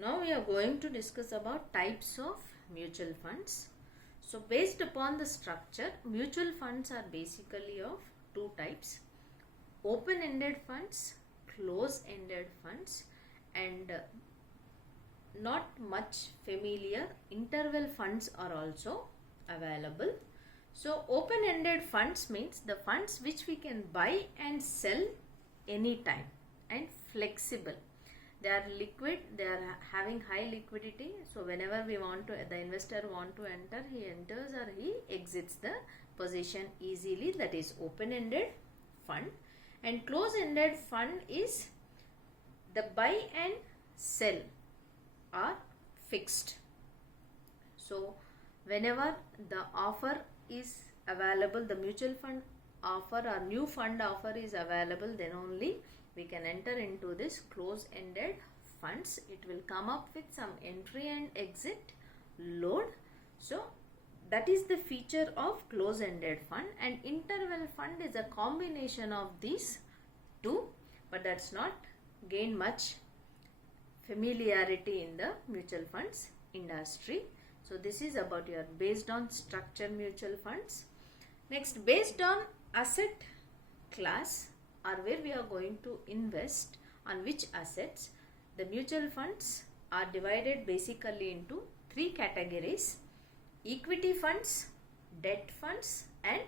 Now we are going to discuss about types of mutual funds. So based upon the structure, mutual funds are basically of two types: open-ended funds, close-ended funds, and not much familiar interval funds are also available. So open-ended funds means the funds which we can buy and sell anytime and flexible. They are liquid, they are having high liquidity, so whenever we want to, the investor want to enter, he enters or he exits the position easily. That is open-ended fund. And close-ended fund is the buy and sell are fixed. So whenever the offer is available, the mutual fund offer or new fund offer is available, then only we can enter into this close-ended funds. It will come up with some entry and exit load. So that is the feature of close-ended fund. And interval fund is a combination of these two, but that's not gain much familiarity in the mutual funds industry. So this is about your based on structure mutual funds. Next, based on asset class or where we are going to invest, on which assets, the mutual funds are divided basically into three categories: equity funds, debt funds, and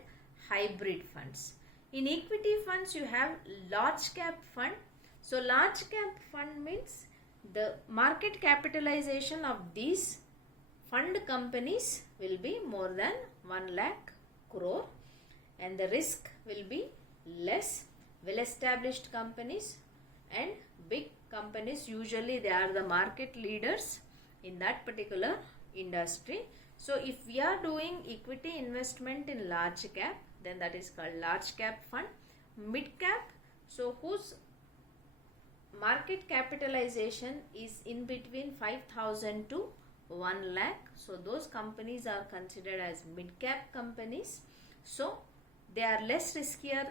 hybrid funds. In equity funds you have large cap fund. So large cap fund means the market capitalization of these fund companies will be more than 1 lakh crore and the risk will be less. Well-established companies and big companies, usually they are the market leaders in that particular industry. So if we are doing equity investment in large cap, then that is called large cap fund. Mid cap, so whose market capitalization is in between 5,000 to 1 lakh, so those companies are considered as mid cap companies. So they are less riskier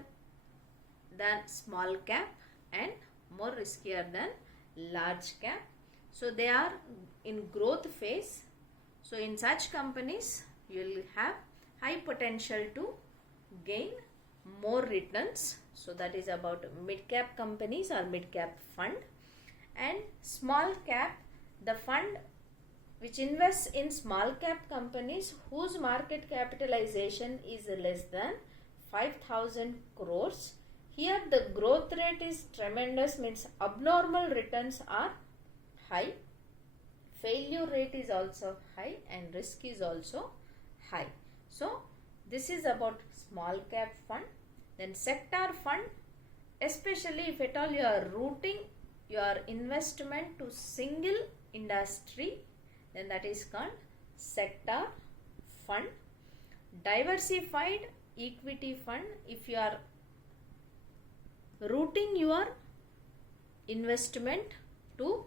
than small cap and more riskier than large cap. So they are in growth phase. So in such companies you will have high potential to gain more returns. So that is about mid cap companies or mid cap fund. And small cap, the fund which invests in small cap companies whose market capitalization is less than 5,000 crores. Here the growth rate is tremendous, means abnormal returns are high, failure rate is also high, and risk is also high. So this is about small cap fund. Then sector fund, especially if at all you are rooting your investment to single industry, then that is called sector fund. Diversified equity fund, if you are routing your investment to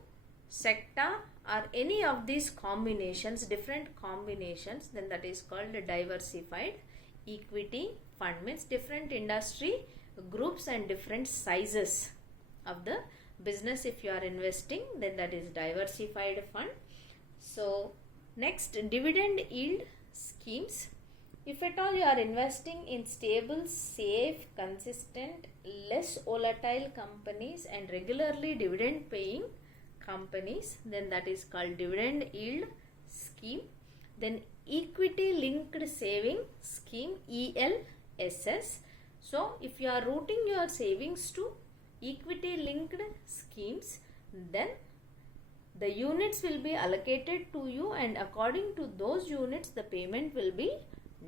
sector or any of these combinations, different combinations, then that is called a diversified equity fund. Means different industry groups and different sizes of the business if you are investing, then that is diversified fund. So next, dividend yield schemes. If at all you are investing in stable, safe, consistent, less volatile companies and regularly dividend paying companies, then that is called dividend yield scheme. Then equity linked saving scheme, ELSS. So if you are routing your savings to equity linked schemes, then the units will be allocated to you and according to those units the payment will be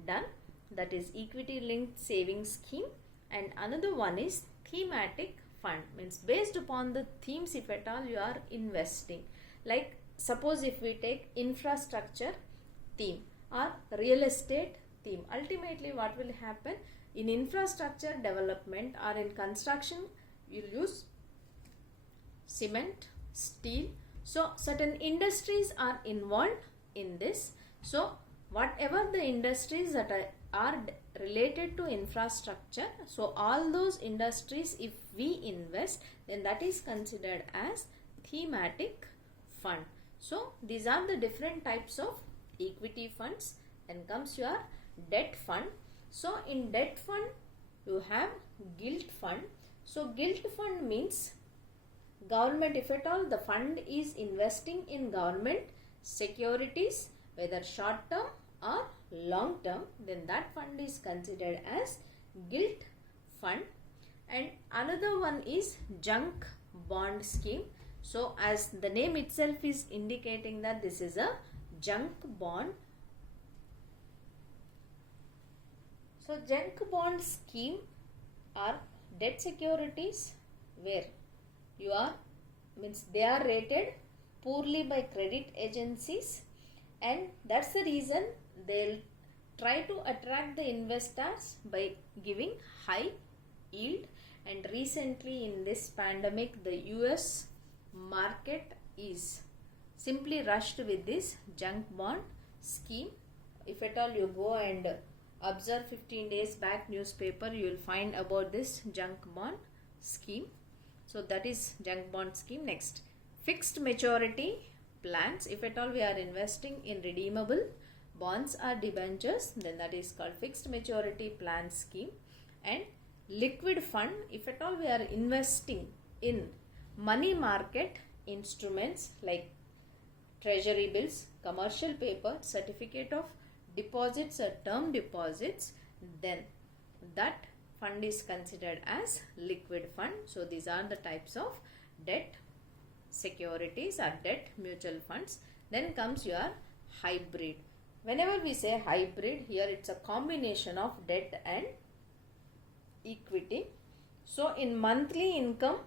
done. That is equity linked saving scheme. And another one is thematic fund, means based upon the themes if at all you are investing. Like suppose if we take infrastructure theme or real estate theme, ultimately what will happen in infrastructure development or in construction, you will use cement, steel. So certain industries are involved in this. So whatever the industries that are related to infrastructure, so all those industries if we invest, then that is considered as thematic fund. So these are the different types of equity funds. Then comes your debt fund. So in debt fund you have gilt fund. So gilt fund means government, if at all the fund is investing in government securities, whether short term or long term, then that fund is considered as gilt fund. And another one is junk bond scheme. So as the name itself is indicating that this is a junk bond. So junk bond scheme are debt securities where they are rated poorly by credit agencies, and that's the reason they'll try to attract the investors by giving high yield. And recently in this pandemic, the US market is simply rushed with this junk bond scheme. If at all you go and observe 15 days back newspaper, you will find about this junk bond scheme. So that is junk bond scheme. Next, fixed maturity plans. If at all we are investing in redeemable bonds or debentures, then that is called fixed maturity plan scheme. And liquid fund, if at all we are investing in money market instruments like treasury bills, commercial paper, certificate of deposits or term deposits, then that fund is considered as liquid fund. So these are the types of debt securities or debt mutual funds. Then comes your hybrid. Whenever we say hybrid, here it's a combination of debt and equity. So in monthly income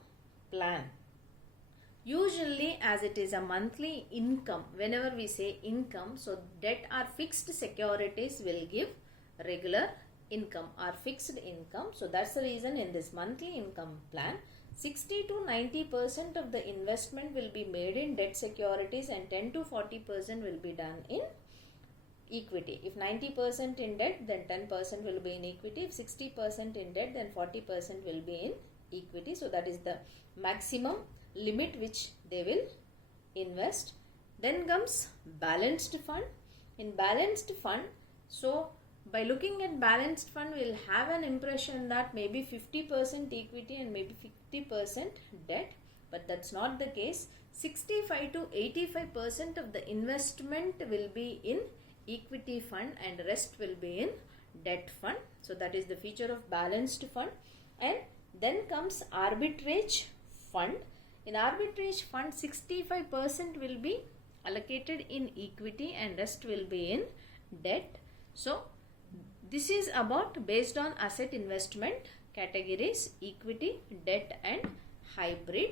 plan, usually as it is a monthly income, whenever we say income, so debt or fixed securities will give regular income or fixed income. So that's the reason in this monthly income plan, 60 to 90% of the investment will be made in debt securities and 10 to 40% will be done in equity. If 90% in debt, then 10% will be in equity. If 60% in debt, then 40% will be in equity. So that is the maximum limit which they will invest. Then comes balanced fund. In balanced fund, so by looking at balanced fund, we will have an impression that maybe 50% equity and maybe 50% debt, but that's not the case. 65 to 85% of the investment will be in equity fund and rest will be in debt fund. So that is the feature of balanced fund. And then comes arbitrage fund. In arbitrage fund, 65% will be allocated in equity and rest will be in debt. So this is about based on asset investment categories: equity, debt and hybrid.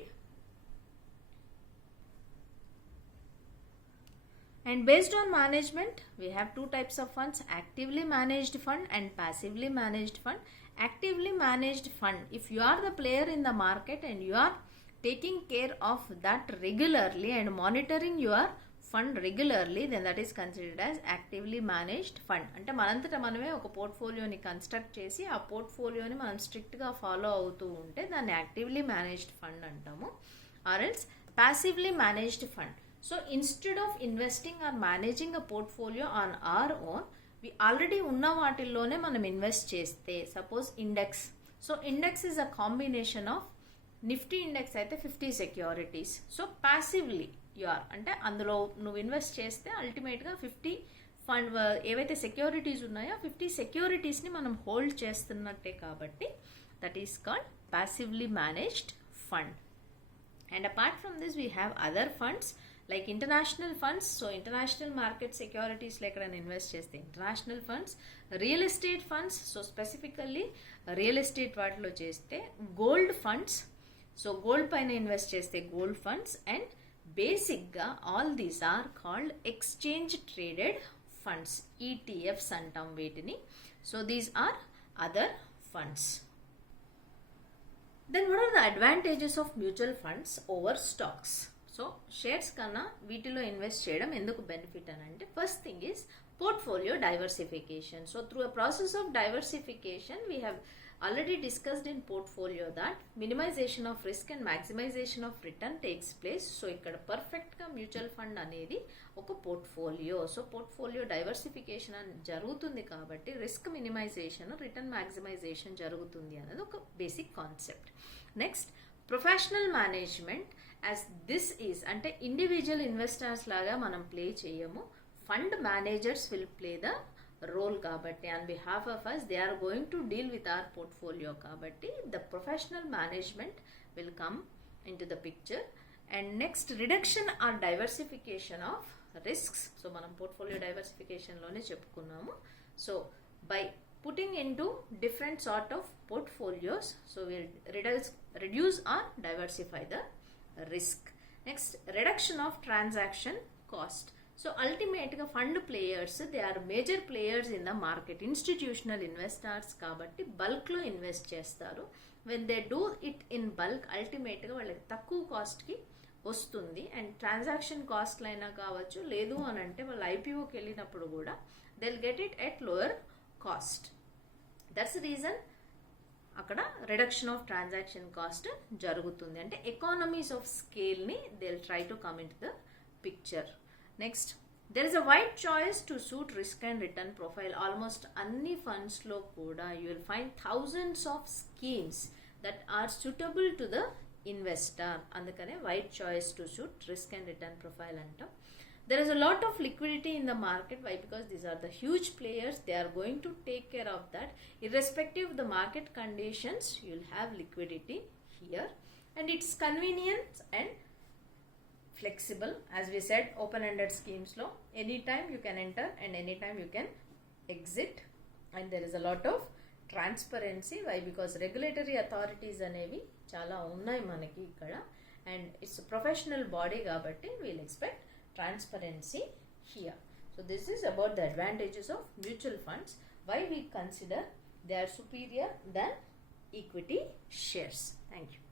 And based on management, we have two types of funds: actively managed fund and passively managed fund. Actively managed fund, if you are the player in the market and you are taking care of that regularly and monitoring your fund regularly, then that is considered as actively managed fund. అంటే మనంతట మనమే ఒక పోర్ట్ఫోలియోని construct చేసి ఆ పోర్ట్ఫోలియోని మనం స్ట్రిక్ట్గా follow అవుతూ ఉంటే దాన్ని యాక్టివ్లీ మేనేజ్డ్ ఫండ్ అంటాము. Or else passively managed fund. So instead of investing or managing a portfolio on our own, we already ఉన్న వాటిల్లోనే మనం ఇన్వెస్ట్ చేస్తే, suppose index. So index is a combination of Nifty index అయితే 50 securities. So passively you're అంటే అందులో నువ్వు invest చేస్తే అల్టిమేట్గా 50 fund ఏవైతే సెక్యూరిటీస్ ఉన్నాయో 50 సెక్యూరిటీస్ని మనం హోల్డ్ చేస్తున్నట్టే, కాబట్టి that is called passively managed fund. And apart from this we have other funds like international funds. So international market securities లో ఎక్కడైనా ఇన్వెస్ట్ చేస్తే international funds, real estate funds, so specifically real estate వాటిలో చేస్తే gold funds, so gold పైన invest చేస్తే gold funds. And బేసిక్గా all these are called exchange traded funds, ETFs అంటాం వీటిని. So these are other funds. Then what are the advantages of mutual funds over stocks? So shares కన్నా వీటిలో invest చేయడం ఎందుకు benefit అని అంటే, first thing is portfolio diversification. So through a process of diversification we have already discussed in portfolio that minimization of risk and maximization of return takes place. So ikkada perfect ga mutual fund anedi oka portfolio. So portfolio diversification an jarugutundi kabatti risk minimization return maximization jarugutundi anadi oka basic concept. Next, professional management, as this is ante individual investors laga manam play cheyamu, fund managers will play the role kabatti on behalf of us they are going to deal with our portfolio kabatti the professional management will come into the picture. And next, reduction or diversification of risks. So manam portfolio diversification lone cheppukunnamu. So by putting into different sort of portfolios, so we'll reduce or diversify the risk. Next, reduction of transaction cost. So ultimately fund players, they are major players in the market, institutional investors kabatti bulk lo invest chestaru. When they do it in bulk, ultimately వాళ్ళకి తక్కువ cost కి వస్తుంది. And transaction cost లైనా కావచ్చు, లేదు అని అంటే వాళ్ళు ఐపీఓకి వెళ్ళినప్పుడు కూడా they will get it at lower cost. That's reason అక్కడ రిడక్షన్ ఆఫ్ ట్రాన్సాక్షన్ కాస్ట్ జరుగుతుంది. అంటే ఎకానమీస్ ఆఫ్ స్కేల్ని they will try to come into the picture. Next, there is a wide choice to suit risk and return profile. Almost any funds lo kuda you will find thousands of schemes that are suitable to the investor. Andukane wide choice to suit risk and return profile antam. There is a lot of liquidity in the market. Why? Because these are the huge players. They are going to take care of that. Irrespective of the market conditions, you will have liquidity here, and it's convenient and flexible. As we said, open-ended schemes lo anytime you can enter and anytime you can exit, and there is a lot of transparency. Why? Because regulatory authorities అనేవి చాలా ఉన్నాయి మనకి ఇక్కడ, and it's a professional body కాబట్టి we'll expect transparency here. So this is about the advantages of mutual funds, why we consider they are superior than equity shares. Thank you.